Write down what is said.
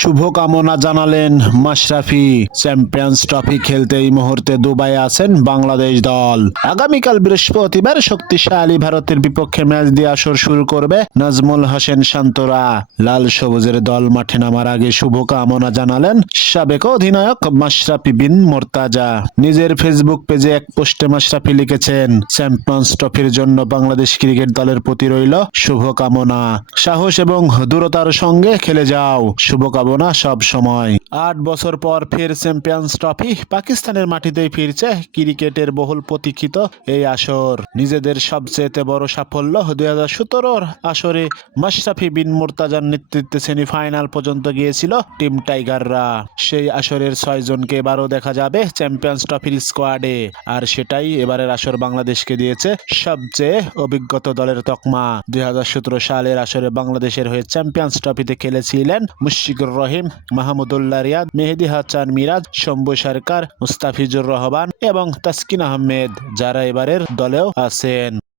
শুভকামনা জানালেন Mashrafe. Champions trophy খেলতে এই মুহূর্তে দুবাই আছেন বাংলাদেশ দল। আগামীকাল বৃহস্পতিবার শক্তিশালী ভারতের বিপক্ষে ম্যাচ দিয়ে আসর শুরু করবে নাজমুল হোসেন শান্তরা। লাল সবুজের দল মাঠে নামার আগে শুভকামনা জানালেন সাবেক অধিনায়ক মাশরাফি বিন মোর্তাজা। নিজের ফেসবুক পেজে এক পোস্টে মাশরাফি লিখেছেন চ্যাম্পিয়ন্স ট্রফির জন্য বাংলাদেশ ক্রিকেট দলের প্রতি রইল শুভকামনা। সাহস এবং দূরতার সঙ্গে খেলে যাও। শুভকামনা সব সময়। আট বছর পর ফের চ্যাম্পিয়ন্স ট্রফি পাকিস্তানের মাটিতেই ফিরছে ক্রিকেটের বহুল প্রতীক্ষিত এই আসর। নিজেদের সবচেয়ে বড় সাফল্য দুই হাজার সতেরোর আসরে মাশরাফি বিন মোর্তাজার নেতৃত্বে সেমিফাইনাল পর্যন্ত গিয়েছিল টিম টাইগাররা। সেই আসরের ছয় জনকে এবারও দেখা যাবে চ্যাম্পিয়ন্স ট্রফির স্কোয়াডে। আর সেটাই এবারের আসর বাংলাদেশকে দিয়েছে সবচেয়ে অভিজ্ঞত দলের তকমা। দুই হাজার সতেরো সালের আসরে বাংলাদেশের হয়ে চ্যাম্পিয়ন্স ট্রফিতে খেলেছিলেন মুশফিকুর রহিম, মাহমুদুল্লাহ রিয়াদ মেহেদি হাসান মিরাজ, শম্ভু সরকার, মুস্তাফিজুর রহমান এবং তাসকিন আহমেদ, যারা এবারের দলেও আছেন।